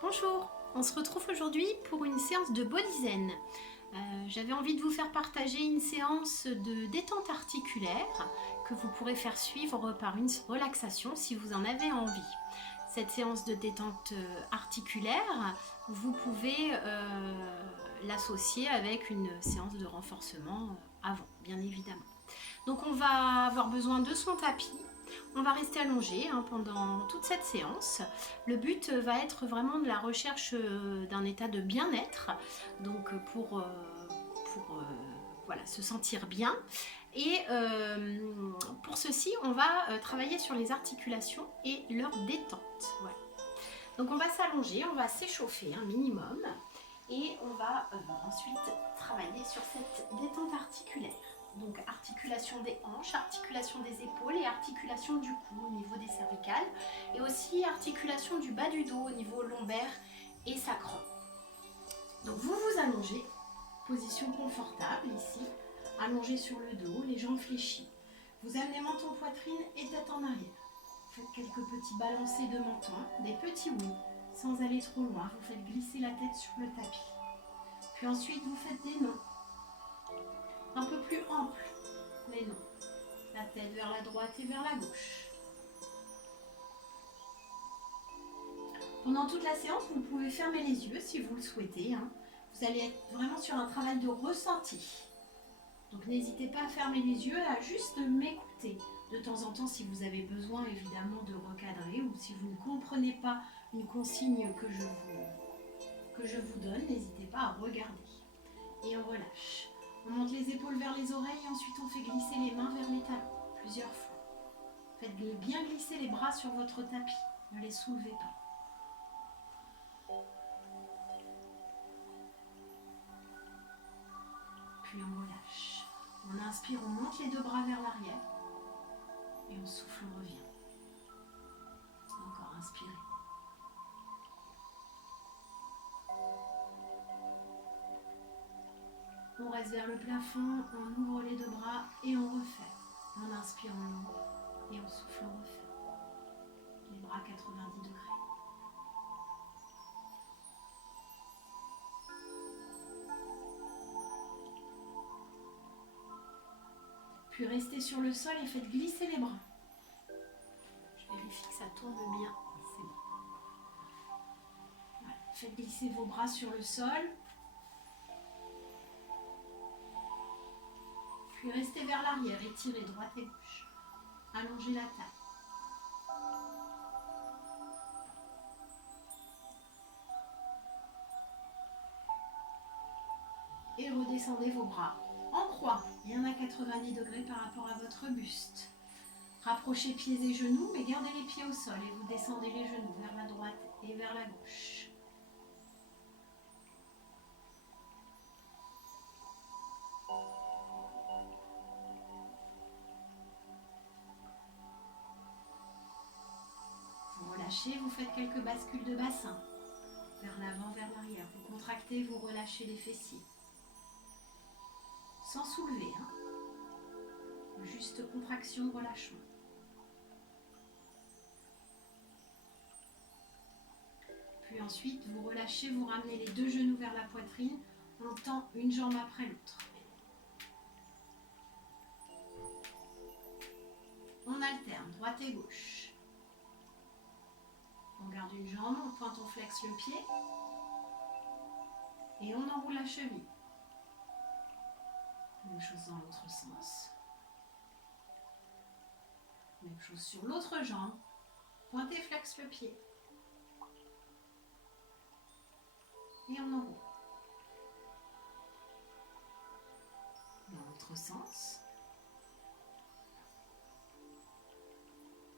Bonjour, on se retrouve aujourd'hui pour une séance de body zen. J'avais envie de vous faire partager une séance de détente articulaire que vous pourrez faire suivre par une relaxation si vous en avez envie. Cette séance de détente articulaire, vous pouvez l'associer avec une séance de renforcement avant, bien évidemment. Donc on va avoir besoin de son tapis. On va rester allongé pendant toute cette séance. Le but va être vraiment de la recherche d'un état de bien-être, donc pour voilà, se sentir bien. Et pour ceci, on va travailler sur les articulations et leur détente. Voilà. Donc on va s'allonger, on va s'échauffer un minimum et on va ensuite travailler sur cette détente articulaire. Donc articulation des hanches, articulation des épaules et articulation du cou au niveau des cervicales et aussi articulation du bas du dos au niveau lombaire et sacrum. Donc vous vous allongez, position confortable ici, allongé sur le dos, les jambes fléchies. Vous amenez menton, poitrine et tête en arrière. Faites quelques petits balancés de menton, des petits oui, sans aller trop loin. Vous faites glisser la tête sur le tapis. Puis ensuite, vous faites des nons, un peu plus amples, les nons. La tête vers la droite et vers la gauche. Pendant toute la séance, vous pouvez fermer les yeux si vous le souhaitez. Vous allez être vraiment sur un travail de ressenti. Donc n'hésitez pas à fermer les yeux, à juste m'écouter. De temps en temps, si vous avez besoin évidemment de recadrer ou si vous ne comprenez pas une consigne que je vous donne, n'hésitez pas à regarder. Et on relâche. On monte les épaules vers les oreilles et ensuite on fait glisser les mains vers les talons plusieurs fois. Faites bien glisser les bras sur votre tapis, ne les soulevez pas. Puis on relâche. On inspire, on monte les deux bras vers l'arrière et on souffle, on revient. Encore inspirez. On reste vers le plafond, on ouvre les deux bras et on refait. On inspire, on ouvre et on souffle, on refait. Les bras 90 degrés. Puis restez sur le sol et faites glisser les bras. Je vérifie que ça tourne bien. C'est bon. Voilà. Faites glisser vos bras sur le sol. Puis restez vers l'arrière, étirez droite et gauche. Allongez la taille. Et redescendez vos bras en croix. Il y en a 90 degrés par rapport à votre buste. Rapprochez pieds et genoux, mais gardez les pieds au sol et vous descendez les genoux vers la droite et vers la gauche. Vous relâchez, vous faites quelques bascules de bassin. Vers l'avant, vers l'arrière. Vous contractez, vous relâchez les fessiers. Sans soulever, Juste contraction, relâchement. Puis ensuite, vous relâchez, vous ramenez les deux genoux vers la poitrine. On tend une jambe après l'autre. On alterne, droite et gauche. On garde une jambe, on pointe, on flexe le pied. Et on enroule la cheville. Même chose dans l'autre sens. Même chose sur l'autre jambe. Pointez, flexe le pied. Et on enroule. Dans l'autre sens.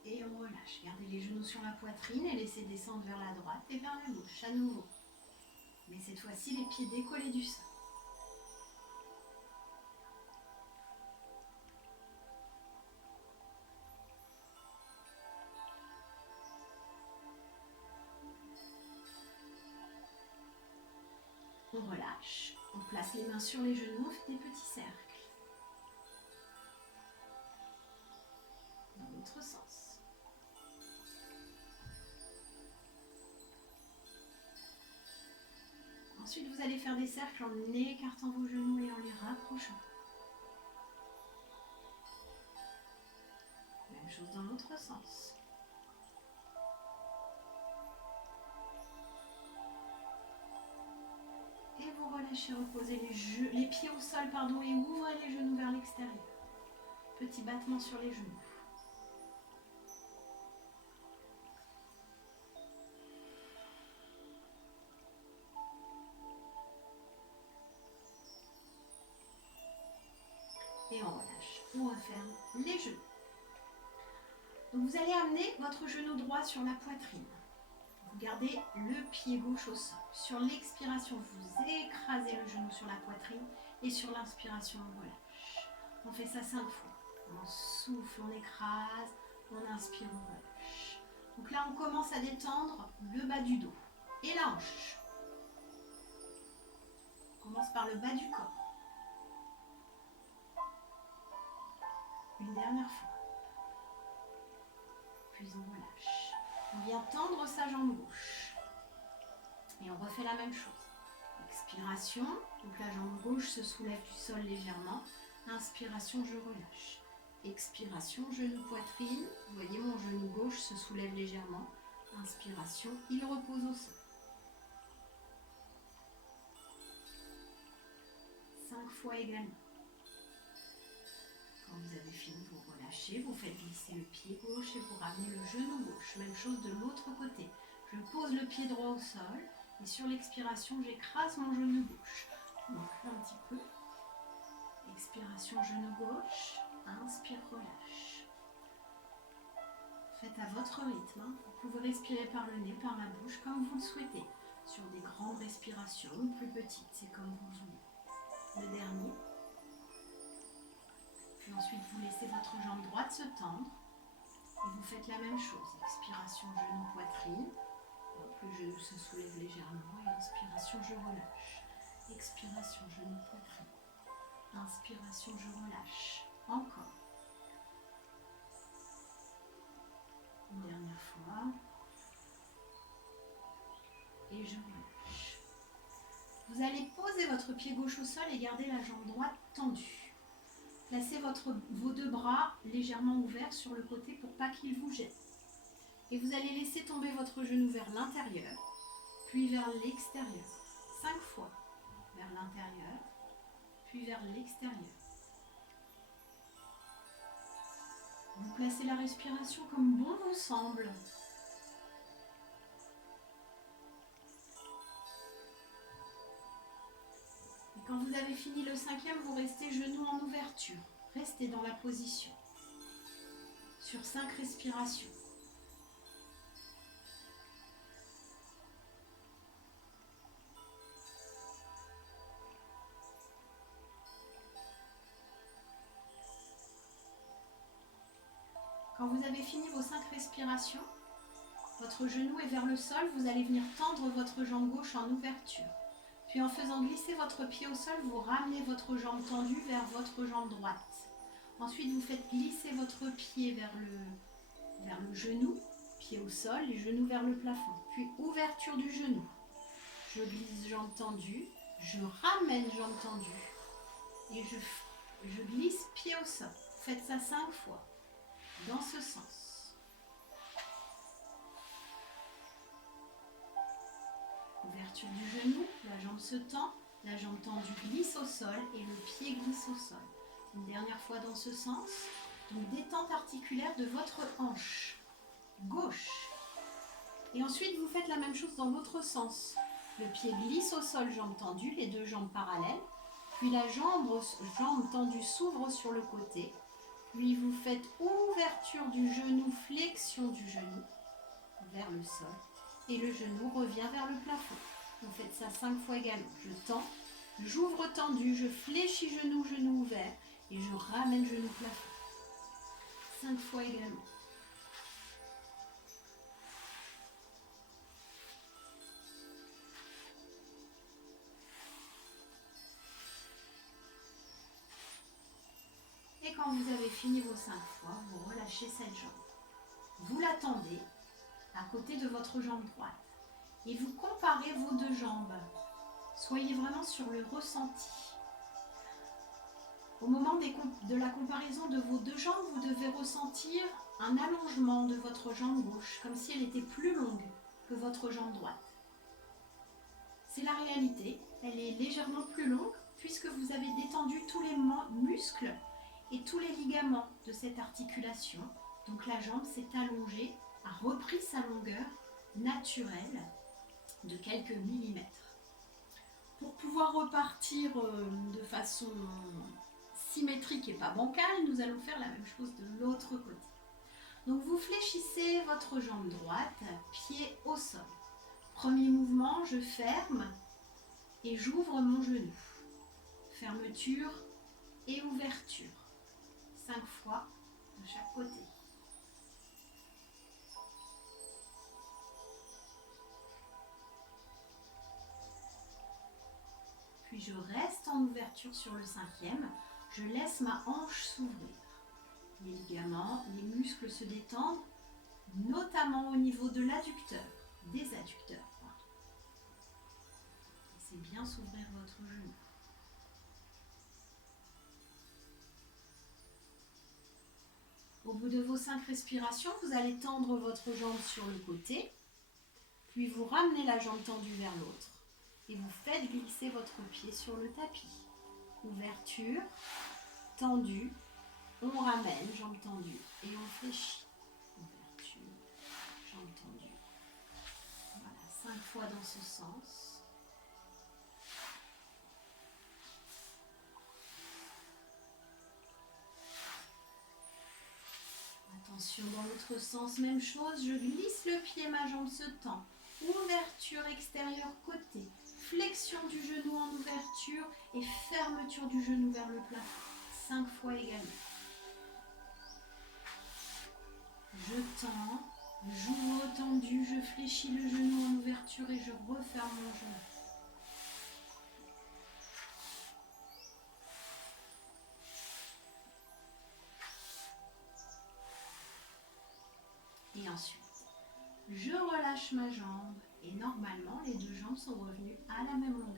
Et on relâche. Gardez les genoux sur la poitrine et laissez descendre vers la droite et vers la gauche à nouveau. Mais cette fois-ci, les pieds décollés du sol. On relâche, on place les mains sur les genoux, on fait des petits cercles. Dans l'autre sens. Ensuite, vous allez faire des cercles en écartant vos genoux et en les rapprochant. Même chose dans l'autre sens. Et vous relâchez, reposez les pieds au sol, et ouvrez les genoux vers l'extérieur. Petit battement sur les genoux. Et on relâche. On referme les genoux. Donc vous allez amener votre genou droit sur la poitrine. Vous gardez le pied gauche au sol. Sur l'expiration, vous écrasez le genou sur la poitrine et sur l'inspiration, on relâche. On fait ça 5 fois. On souffle, on écrase, on inspire, on relâche. Donc là, on commence à détendre le bas du dos et la hanche. On commence par le bas du corps. Une dernière fois. Puis on relâche. On vient tendre sa jambe gauche. Et on refait la même chose. Expiration, donc la jambe gauche se soulève du sol légèrement. Inspiration, je relâche. Expiration, genou poitrine. Vous voyez, mon genou gauche se soulève légèrement. Inspiration, il repose au sol. 5 fois également. Quand vous avez fini, vous relâchez, vous faites glisser le pied gauche et vous ramenez le genou gauche. Même chose de l'autre côté. Je pose le pied droit au sol et sur l'expiration, j'écrase mon genou gauche. Donc un petit peu. Expiration, genou gauche. Inspire, relâche. Faites à votre rythme. Vous pouvez respirer par le nez, par la bouche, comme vous le souhaitez. Sur des grandes respirations ou plus petites, c'est comme vous voulez. Le dernier. Puis ensuite, vous laissez votre jambe droite se tendre et vous faites la même chose. Expiration, genou, poitrine. Donc, le genou se soulève légèrement et inspiration, je relâche. Expiration, genou, poitrine. Inspiration, je relâche. Encore. Une dernière fois. Et je relâche. Vous allez poser votre pied gauche au sol et garder la jambe droite tendue. Placez vos 2 bras légèrement ouverts sur le côté pour pas qu'ils vous gênent. Et vous allez laisser tomber votre genou vers l'intérieur, puis vers l'extérieur. 5 fois. Vers l'intérieur, puis vers l'extérieur. Vous placez la respiration comme bon vous semble. Et quand vous avez fini le 5e, vous restez genou en ouverture. Restez dans la position. Sur 5 respirations. Quand vous avez fini vos 5 respirations, votre genou est vers le sol, vous allez venir tendre votre jambe gauche en ouverture. Puis en faisant glisser votre pied au sol, vous ramenez votre jambe tendue vers votre jambe droite. Ensuite, vous faites glisser votre pied vers le genou, pied au sol et genou vers le plafond. Puis ouverture du genou. Je glisse jambe tendue, je ramène jambe tendue et je glisse pied au sol. Faites ça 5 fois. Dans ce sens. Ouverture du genou, la jambe se tend, la jambe tendue glisse au sol et le pied glisse au sol. Une dernière fois dans ce sens. Donc détente articulaire de votre hanche gauche. Et ensuite vous faites la même chose dans l'autre sens. Le pied glisse au sol, jambe tendue, les 2 jambes parallèles. Puis la jambe tendue s'ouvre sur le côté. Puis vous faites ouverture du genou, flexion du genou vers le sol. Et le genou revient vers le plafond. Vous faites ça 5 fois également. Je tends, j'ouvre tendu, je fléchis genou, genou ouvert. Et je ramène genou plafond. 5 fois également. Et quand vous avez fini vos 5 fois, vous relâchez cette jambe. Vous la tendez à côté de votre jambe droite. Et vous comparez vos 2 jambes Soyez vraiment sur le ressenti. Au moment de la comparaison de vos deux jambes, vous devez ressentir un allongement de votre jambe gauche, comme si elle était plus longue que votre jambe droite. C'est la réalité, elle est légèrement plus longue puisque vous avez détendu tous les muscles et tous les ligaments de cette articulation. Donc la jambe s'est allongée, a repris sa longueur naturelle de quelques millimètres. Pour pouvoir repartir de façon symétrique et pas bancale, nous allons faire la même chose de l'autre côté. Donc vous fléchissez votre jambe droite, pied au sol. Premier mouvement, je ferme et j'ouvre mon genou. Fermeture et ouverture. 5 fois de chaque côté. Puis je reste en ouverture sur le 5e. Je laisse ma hanche s'ouvrir. Les ligaments, les muscles se détendent, notamment au niveau de l'adducteur, des adducteurs. C'est bien s'ouvrir votre genou. Au bout de vos 5 respirations, vous allez tendre votre jambe sur le côté, puis vous ramenez la jambe tendue vers l'autre et vous faites glisser votre pied sur le tapis. Ouverture, tendue, on ramène, jambe tendue et on fléchit. Ouverture, jambe tendue. Voilà, 5 fois dans ce sens. Attention, dans l'autre sens, même chose, je glisse le pied, ma jambe se tend. Ouverture extérieure côté, flexion du genou en ouverture et fermeture du genou vers le plafond. 5 fois également. Je tends, j'ouvre tendu, je fléchis le genou en ouverture et je referme mon genou. Et ensuite, je relâche ma jambe et normalement les deux jambes sont revenues à la même longueur.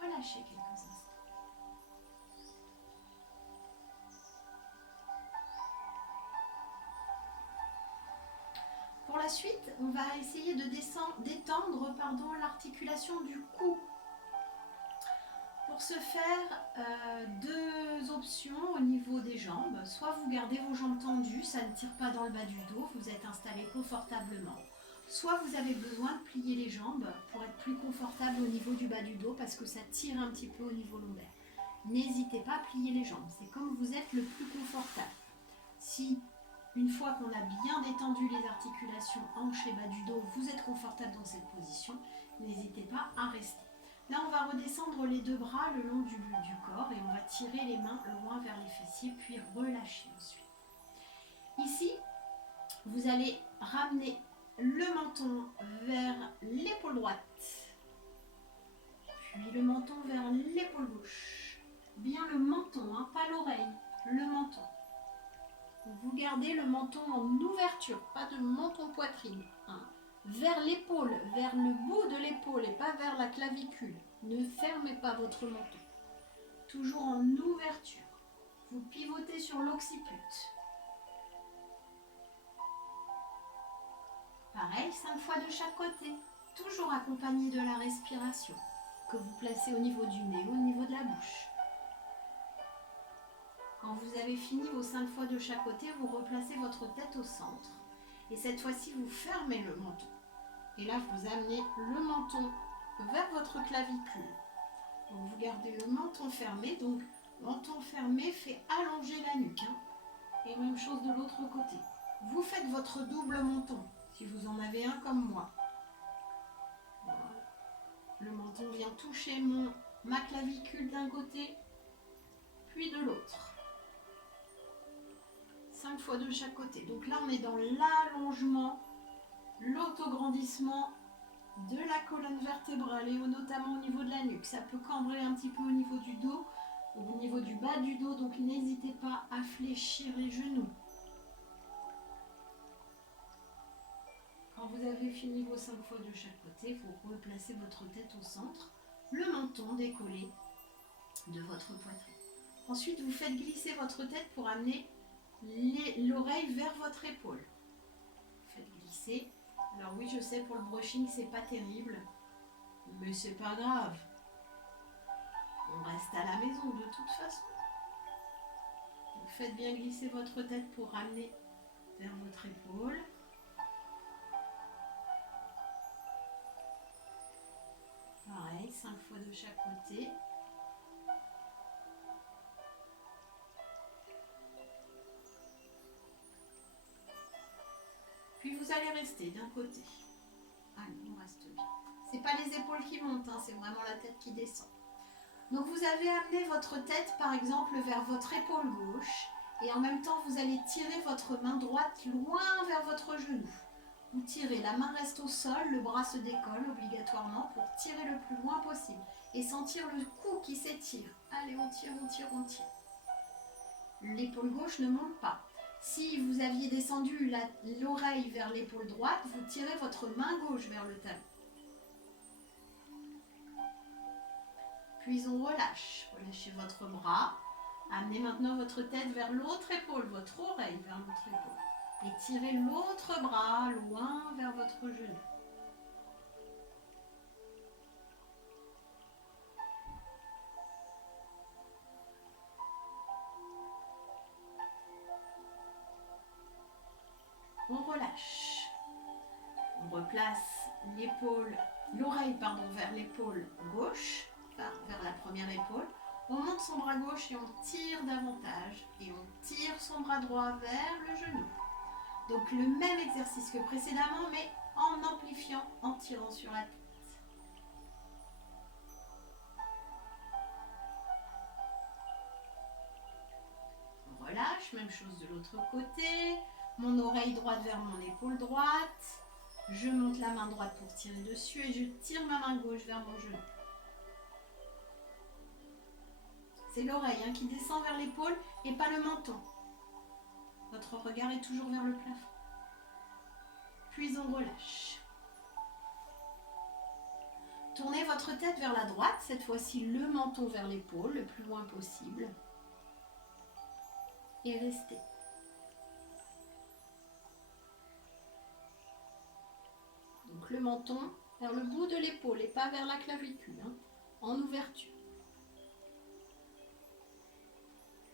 Relâchez quelques instants. Pour la suite, on va essayer de d'étendre l'articulation du cou. Pour ce faire, 2 options au niveau des jambes. Soit vous gardez vos jambes tendues, ça ne tire pas dans le bas du dos, vous êtes installé confortablement. Soit vous avez besoin de plier les jambes pour être plus confortable au niveau du bas du dos parce que ça tire un petit peu au niveau lombaire. N'hésitez pas à plier les jambes, c'est comme vous êtes le plus confortable. Si une fois qu'on a bien détendu les articulations hanches et bas du dos, vous êtes confortable dans cette position, n'hésitez pas à rester. Là, on va redescendre les 2 bras le long du corps et on va tirer les mains loin vers les fessiers, puis relâcher ensuite. Ici, vous allez ramener le menton vers l'épaule droite, puis le menton vers l'épaule gauche. Bien le menton, hein, pas l'oreille, le menton. Vous gardez le menton en ouverture, pas de menton poitrine. Hein. Vers l'épaule, vers le bout de l'épaule et pas vers la clavicule. Ne fermez pas votre menton. Toujours en ouverture. Vous pivotez sur l'occiput. Pareil, 5 fois de chaque côté. Toujours accompagné de la respiration que vous placez au niveau du nez ou au niveau de la bouche. Quand vous avez fini vos 5 fois de chaque côté, vous replacez votre tête au centre. Et cette fois-ci, vous fermez le menton. Et là, vous amenez le menton vers votre clavicule. Donc, vous gardez le menton fermé. Donc, menton fermé fait allonger la nuque. Hein. Et même chose de l'autre côté. Vous faites votre double menton, si vous en avez un comme moi. Voilà. Le menton vient toucher ma clavicule d'un côté, puis de l'autre. 5 fois de chaque côté. Donc là, on est dans l'allongement, l'autograndissement de la colonne vertébrale et notamment au niveau de la nuque. Ça peut cambrer un petit peu au niveau du dos, au niveau du bas du dos. Donc n'hésitez pas à fléchir les genoux. Quand vous avez fini vos 5 fois de chaque côté, vous replacez votre tête au centre, le menton décollé de votre poitrine. Ensuite, vous faites glisser votre tête pour amener l'oreille vers votre épaule. Vous faites glisser. Alors oui, je sais, pour le brushing, c'est pas terrible, mais c'est pas grave. On reste à la maison de toute façon. Donc faites bien glisser votre tête pour ramener vers votre épaule. Pareil, 5 fois de chaque côté. Puis vous allez rester d'un côté. Allez, on reste bien. C'est pas les épaules qui montent, hein, c'est vraiment la tête qui descend. Donc vous avez amené votre tête par exemple vers votre épaule gauche et en même temps vous allez tirer votre main droite loin vers votre genou. Vous tirez, la main reste au sol, le bras se décolle obligatoirement pour tirer le plus loin possible et sentir le cou qui s'étire. Allez, on tire, on tire, on tire. L'épaule gauche ne monte pas. Si vous aviez descendu l'oreille vers l'épaule droite, vous tirez votre main gauche vers le talon. Puis on relâche. Relâchez votre bras. Amenez maintenant votre tête vers l'autre épaule, votre oreille vers l'autre épaule. Et tirez l'autre bras loin vers votre genou. On relâche. On replace l'oreille vers l'épaule gauche, enfin, vers la première épaule. On monte son bras gauche et on tire davantage. Et on tire son bras droit vers le genou. Donc le même exercice que précédemment, mais en amplifiant, en tirant sur la tête. On relâche, même chose de l'autre côté. Mon oreille droite vers mon épaule droite. Je monte la main droite pour tirer dessus et je tire ma main gauche vers mon genou. C'est l'oreille qui descend vers l'épaule et pas le menton. Votre regard est toujours vers le plafond. Puis on relâche. Tournez votre tête vers la droite, cette fois-ci le menton vers l'épaule, le plus loin possible. Et restez. Donc le menton vers le bout de l'épaule et pas vers la clavicule, en ouverture.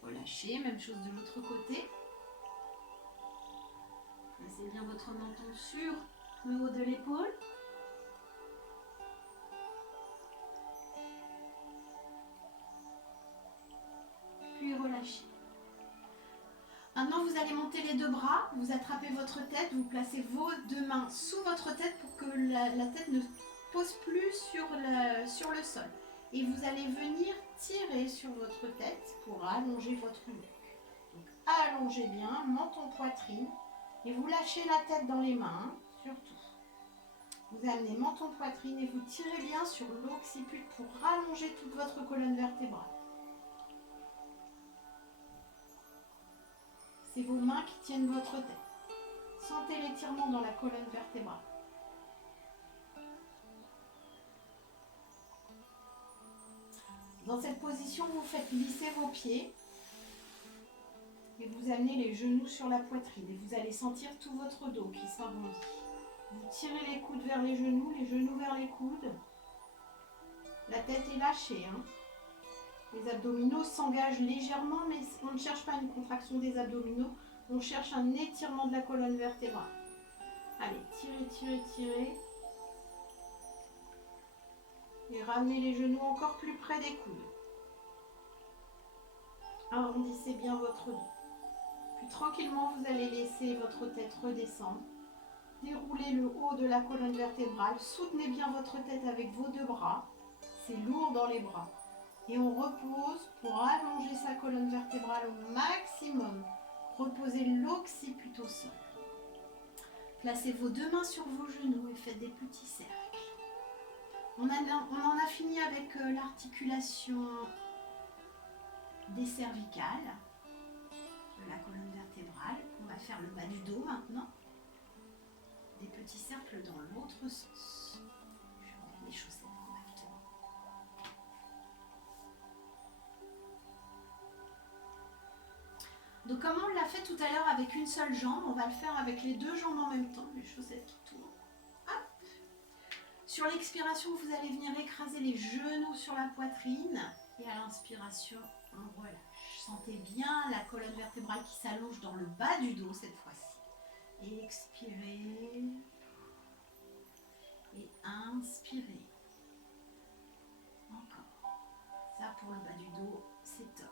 Relâchez, même chose de l'autre côté. Placez bien votre menton sur le haut de l'épaule. Puis relâchez. Maintenant, vous allez monter les deux bras, vous attrapez votre tête, vous placez vos deux mains sous votre tête pour que la tête ne pose plus sur le sol. Et vous allez venir tirer sur votre tête pour allonger votre nuque. Donc allongez bien, menton poitrine, et vous lâchez la tête dans les mains, surtout. Vous amenez menton poitrine et vous tirez bien sur l'occiput pour rallonger toute votre colonne vertébrale. C'est vos mains qui tiennent votre tête. Sentez l'étirement dans la colonne vertébrale. Dans cette position, vous faites glisser vos pieds et vous amenez les genoux sur la poitrine. Et vous allez sentir tout votre dos qui s'arrondit. Vous tirez les coudes vers les genoux vers les coudes. La tête est lâchée. Les abdominaux s'engagent légèrement, mais on ne cherche pas une contraction des abdominaux. On cherche un étirement de la colonne vertébrale. Allez, tirez, tirez, tirez. Et ramenez les genoux encore plus près des coudes. Arrondissez bien votre dos. Puis tranquillement, vous allez laisser votre tête redescendre. Déroulez le haut de la colonne vertébrale. Soutenez bien votre tête avec vos deux bras. C'est lourd dans les bras. Et on repose pour allonger sa colonne vertébrale au maximum. Reposez l'occiput au sol. Placez vos deux mains sur vos genoux et faites des petits cercles. On en a fini avec l'articulation des cervicales, de la colonne vertébrale. On va faire le bas du dos maintenant. Des petits petit cercle dans l'autre sens. Je vais mettre mes chaussettes correctement. Donc comme on l'a fait tout à l'heure avec une seule jambe, on va le faire avec les deux jambes en même temps, les chaussettes qui tournent. Hop. Sur l'expiration, vous allez venir écraser les genoux sur la poitrine. Et à l'inspiration, on relâche. Sentez bien la colonne vertébrale qui s'allonge dans le bas du dos cette fois-ci. Expirez. Et inspirez. Encore. Ça pour le bas du dos, c'est top.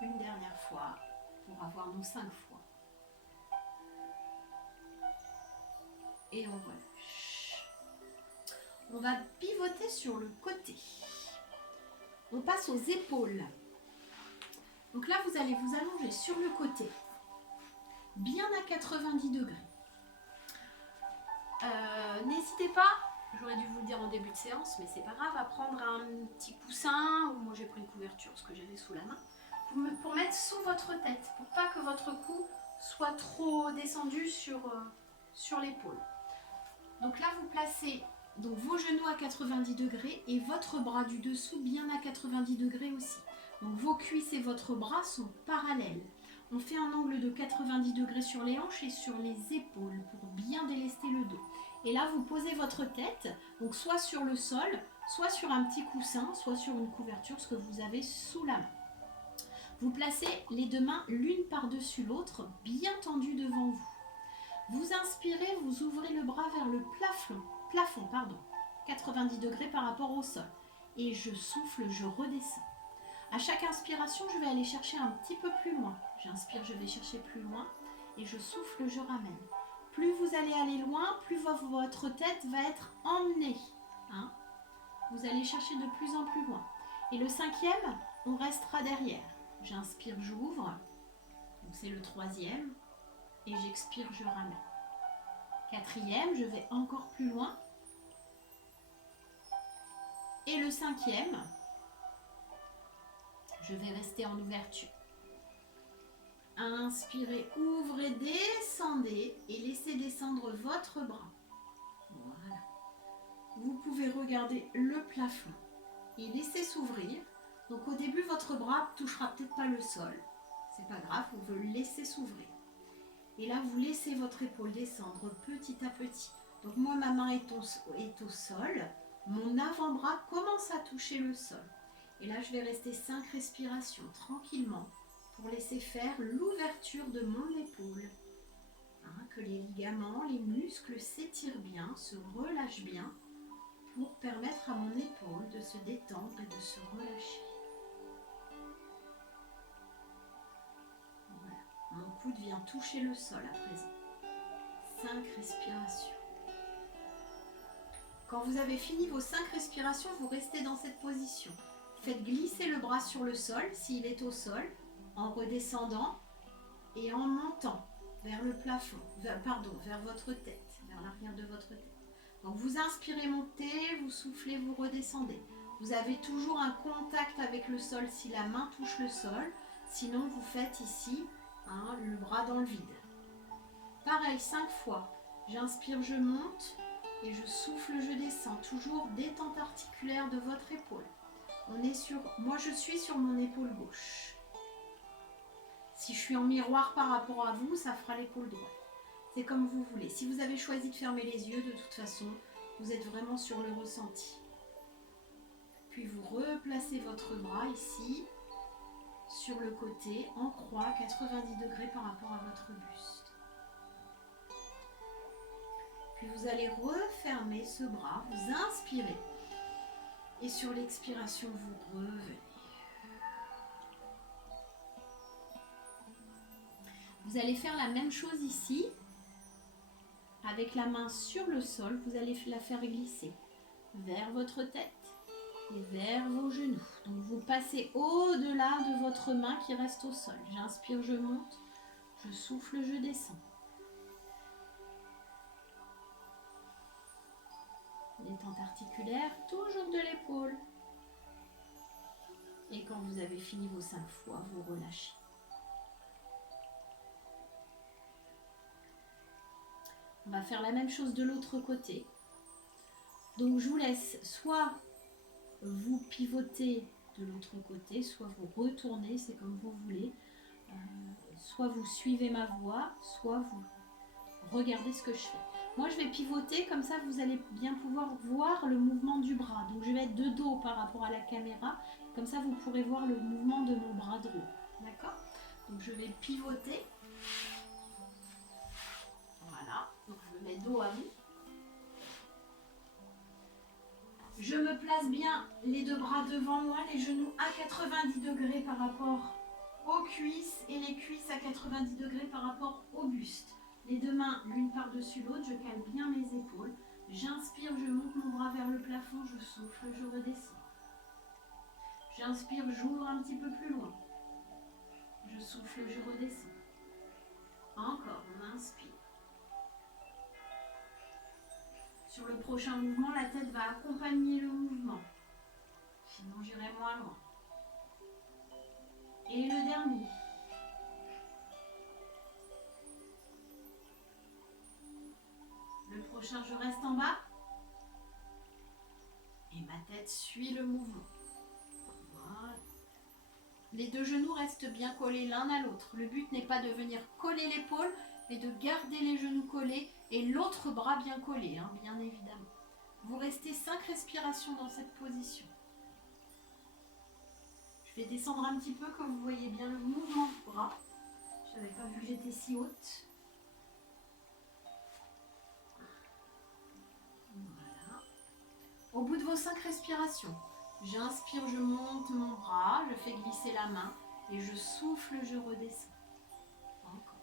Une dernière fois pour avoir nos 5 fois. Et on relâche. On va pivoter sur le côté. On passe aux épaules. Donc là, vous allez vous allonger sur le côté, bien à 90 degrés. N'hésitez pas, j'aurais dû vous le dire en début de séance, mais c'est pas grave, à prendre un petit coussin, ou moi j'ai pris une couverture, ce que j'avais sous la main, pour mettre sous votre tête, pour pas que votre cou soit trop descendu sur l'épaule. Donc là, vous placez donc vos genoux à 90 degrés et votre bras du dessous bien à 90 degrés aussi. Donc vos cuisses et votre bras sont parallèles. On fait un angle de 90 degrés sur les hanches et sur les épaules pour bien délester le dos. Et là, vous posez votre tête, donc soit sur le sol, soit sur un petit coussin, soit sur une couverture, ce que vous avez sous la main. Vous placez les deux mains l'une par-dessus l'autre, bien tendues devant vous. Vous inspirez, vous ouvrez le bras vers le plafond, 90 degrés par rapport au sol. Et je souffle, je redescends. À chaque inspiration, je vais aller chercher un petit peu plus loin. J'inspire, je vais chercher plus loin. Et je souffle, je ramène. Plus vous allez aller loin, plus votre tête va être emmenée. Hein? Vous allez chercher de plus en plus loin. Et le 5e, on restera derrière. J'inspire, j'ouvre. Donc c'est le 3e. Et j'expire, je ramène. 4e, je vais encore plus loin. Et le 5e, je vais rester en ouverture. Inspirez, ouvrez, descendez et laissez descendre votre bras. Voilà. Vous pouvez regarder le plafond et laisser s'ouvrir. Donc au début, votre bras ne touchera peut-être pas le sol. C'est pas grave, vous le laissez s'ouvrir. Et là, vous laissez votre épaule descendre petit à petit. Donc moi, ma main est au sol. Mon avant-bras commence à toucher le sol. Et là, je vais rester 5 respirations tranquillement pour laisser faire l'ouverture de mon épaule. Hein, que les ligaments, les muscles s'étirent bien, se relâchent bien pour permettre à mon épaule de se détendre et de se relâcher. Voilà. Mon coude vient toucher le sol à présent. 5 respirations. Quand vous avez fini vos 5 respirations, vous restez dans cette position. Faites glisser le bras sur le sol, s'il est au sol, en redescendant et en montant vers le plafond, vers votre tête, vers l'arrière de votre tête. Donc vous inspirez, montez, vous soufflez, vous redescendez. Vous avez toujours un contact avec le sol si la main touche le sol. Sinon, vous faites ici le bras dans le vide. Pareil, 5 fois. J'inspire, je monte et je souffle, je descends. Toujours détente articulaire de votre épaule. Moi, je suis sur mon épaule gauche. Si je suis en miroir par rapport à vous, ça fera l'épaule droite. C'est comme vous voulez. Si vous avez choisi de fermer les yeux, de toute façon, vous êtes vraiment sur le ressenti. Puis vous replacez votre bras ici, sur le côté, en croix, 90 degrés par rapport à votre buste. Puis vous allez refermer ce bras, vous inspirez. Et sur l'expiration, vous revenez. Vous allez faire la même chose ici. Avec la main sur le sol, vous allez la faire glisser vers votre tête et vers vos genoux. Donc vous passez au-delà de votre main qui reste au sol. J'inspire, je monte. Je souffle, je descends. Détente articulaire, toujours de l'épaule. Et quand vous avez fini vos 5 fois, vous relâchez. On va faire la même chose de l'autre côté. Donc je vous laisse soit vous pivoter de l'autre côté, soit vous retournez, c'est comme vous voulez. Soit vous suivez ma voix, soit vous regardez ce que je fais. Moi je vais pivoter, comme ça vous allez bien pouvoir voir le mouvement du bras. Donc je vais être de dos par rapport à la caméra, comme ça vous pourrez voir le mouvement de mon bras droit. D'accord? Donc je vais pivoter. Voilà, donc je me mets dos à vous. Je me place bien les deux bras devant moi, les genoux à 90 degrés par rapport aux cuisses et les cuisses à 90 degrés par rapport au buste. Les deux mains l'une par-dessus l'autre, je cale bien mes épaules. J'inspire, je monte mon bras vers le plafond, je souffle, je redescends. J'inspire, j'ouvre un petit peu plus loin. Je souffle, je redescends. Encore, on inspire. Sur le prochain mouvement, la tête va accompagner le mouvement. Sinon, j'irai moins loin. Et le dernier. Le prochain, je reste en bas. Et ma tête suit le mouvement. Voilà. Les deux genoux restent bien collés l'un à l'autre. Le but n'est pas de venir coller l'épaule, mais de garder les genoux collés et l'autre bras bien collé, hein, bien évidemment. Vous restez 5 respirations dans cette position. Je vais descendre un petit peu, que vous voyez bien le mouvement du bras. Je n'avais pas vu que j'étais si haute. Voilà. Au bout de vos 5 respirations, j'inspire, je monte mon bras, je fais glisser la main et je souffle, je redescends. Encore.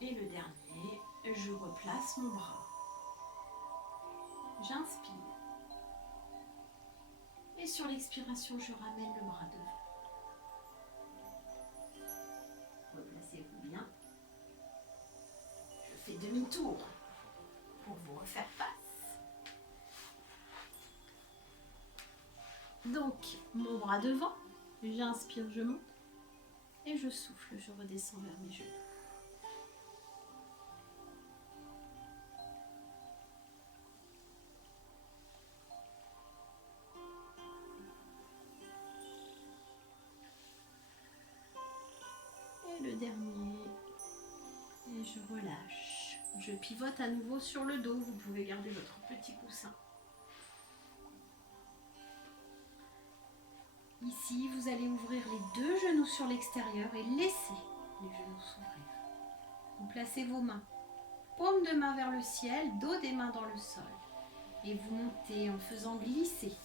Et le dernier, je replace mon bras. J'inspire. Et sur l'expiration, je ramène le bras devant. Replacez-vous bien. Je fais demi-tour pour vous refaire face. Donc, mon bras devant, j'inspire, je monte. Et je souffle, je redescends vers mes genoux. Le dernier, et je relâche. Je pivote à nouveau sur le dos. Vous pouvez garder votre petit coussin. Ici, vous allez ouvrir les deux genoux sur l'extérieur et laisser les genoux s'ouvrir. Vous placez vos mains, paume de main vers le ciel, dos des mains dans le sol. Et vous montez en faisant glisser.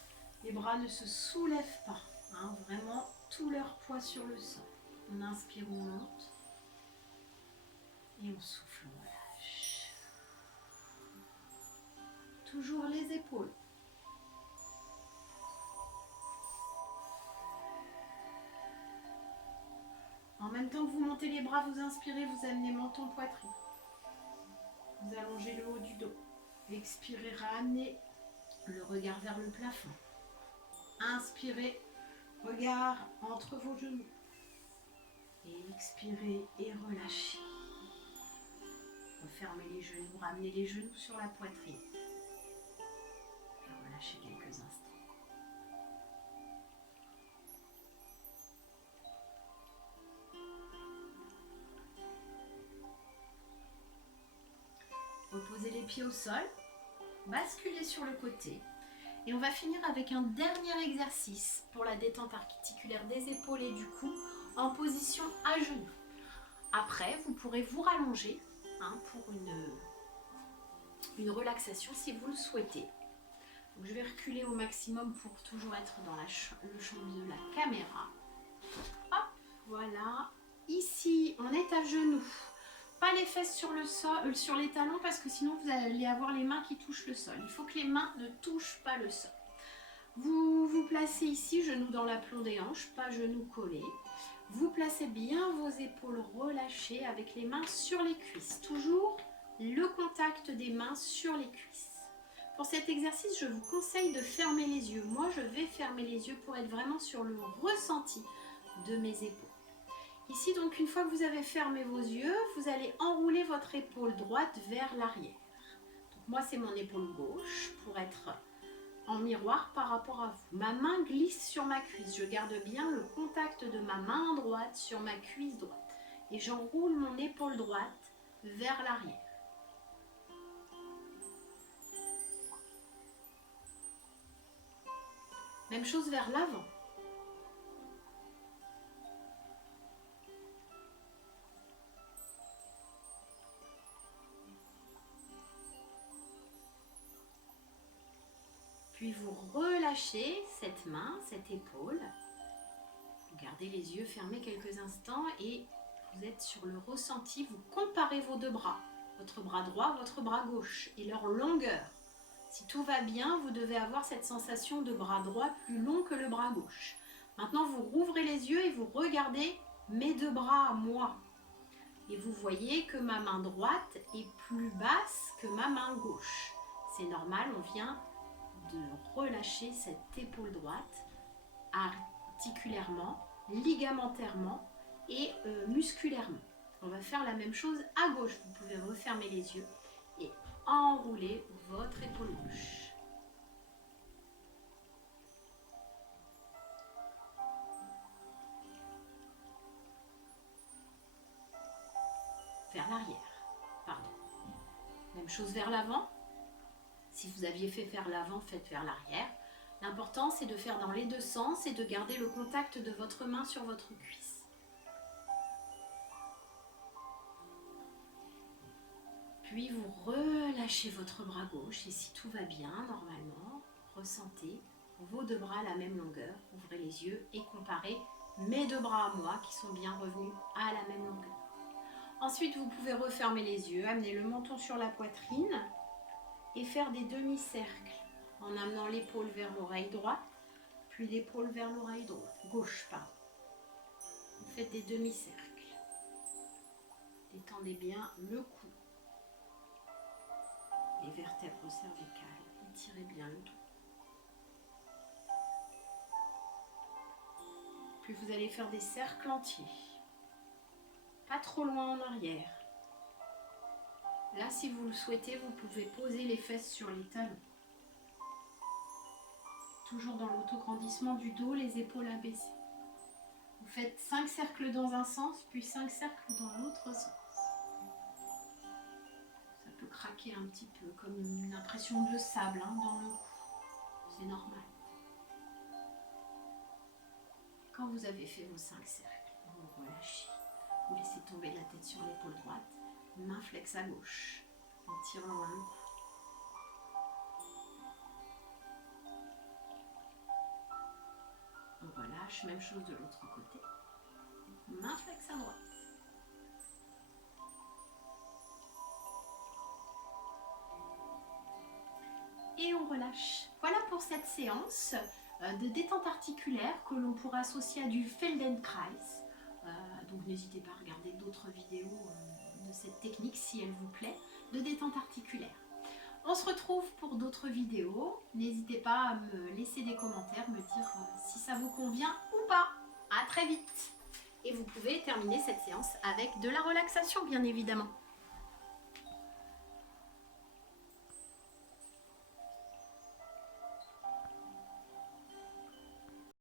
Les bras ne se soulèvent pas, hein, vraiment tout leur poids sur le sol. On inspire, on monte. Et on souffle, on relâche. Toujours les épaules. En même temps que vous montez les bras, vous inspirez, vous amenez menton, poitrine. Vous allongez le haut du dos. Expirez, ramenez le regard vers le plafond. Inspirez, regard entre vos genoux. Et expirez et relâchez. Refermez les genoux, ramenez les genoux sur la poitrine. Et relâchez quelques instants. Reposez les pieds au sol, basculez sur le côté. Et on va finir avec un dernier exercice pour la détente articulaire des épaules et du cou en position à genoux. Après, vous pourrez vous rallonger pour une relaxation si vous le souhaitez. Donc, je vais reculer au maximum pour toujours être dans le champ de la caméra. Hop, voilà. Ici, on est à genoux. Pas les fesses sur le sol, sur les talons, parce que sinon vous allez avoir les mains qui touchent le sol. Il faut que les mains ne touchent pas le sol. Vous vous placez ici, genoux dans l'aplomb des hanches, pas genoux collés. Vous placez bien vos épaules relâchées avec les mains sur les cuisses. Toujours le contact des mains sur les cuisses. Pour cet exercice, je vous conseille de fermer les yeux. Moi, je vais fermer les yeux pour être vraiment sur le ressenti de mes épaules. Ici, donc, une fois que vous avez fermé vos yeux, vous allez enrouler votre épaule droite vers l'arrière. Donc, moi, c'est mon épaule gauche pour être en miroir par rapport à vous. Ma main glisse sur ma cuisse. Je garde bien le contact de ma main droite sur ma cuisse droite. Et j'enroule mon épaule droite vers l'arrière. Même chose vers l'avant. Puis vous relâchez cette main, cette épaule. Vous gardez les yeux fermés quelques instants et vous êtes sur le ressenti. Vous comparez vos deux bras, votre bras droit, votre bras gauche et leur longueur. Si tout va bien, vous devez avoir cette sensation de bras droit plus long que le bras gauche. Maintenant, vous rouvrez les yeux et vous regardez mes deux bras à moi. Et vous voyez que ma main droite est plus basse que ma main gauche. C'est normal, on vient de relâcher cette épaule droite articulairement, ligamentairement et musculairement. On va faire la même chose à gauche. Vous pouvez refermer les yeux et enrouler votre épaule gauche. Vers l'arrière, pardon. Même chose vers l'avant. Si vous aviez fait vers l'avant, faites vers l'arrière. L'important, c'est de faire dans les deux sens et de garder le contact de votre main sur votre cuisse. Puis vous relâchez votre bras gauche et si tout va bien, normalement, ressentez vos deux bras à la même longueur. Ouvrez les yeux et comparez mes deux bras à moi qui sont bien revenus à la même longueur. Ensuite, vous pouvez refermer les yeux, amener le menton sur la poitrine et faire des demi-cercles en amenant l'épaule vers l'oreille droite, puis l'épaule vers l'oreille gauche. Vous faites des demi-cercles. Détendez bien le cou, les vertèbres cervicales, étirez bien le dos. Puis vous allez faire des cercles entiers, pas trop loin en arrière. Là, si vous le souhaitez, vous pouvez poser les fesses sur les talons. Toujours dans l'autograndissement du dos, les épaules abaissées. Vous faites 5 cercles dans un sens, puis 5 cercles dans l'autre sens. Ça peut craquer un petit peu, comme une impression de sable dans le cou. C'est normal. Quand vous avez fait vos 5 cercles, vous relâchez. Vous laissez tomber la tête sur l'épaule droite. Main flex à gauche, en tirant loin le cou. On relâche, même chose de l'autre côté. Main flex à droite. Et on relâche. Voilà pour cette séance de détente articulaire que l'on pourra associer à du Feldenkrais. Donc n'hésitez pas à regarder d'autres vidéos de cette technique si elle vous plaît, de détente articulaire. On se retrouve pour d'autres vidéos. N'hésitez pas à me laisser des commentaires, me dire si ça vous convient ou pas. À très vite. Et vous pouvez terminer cette séance avec de la relaxation, bien évidemment.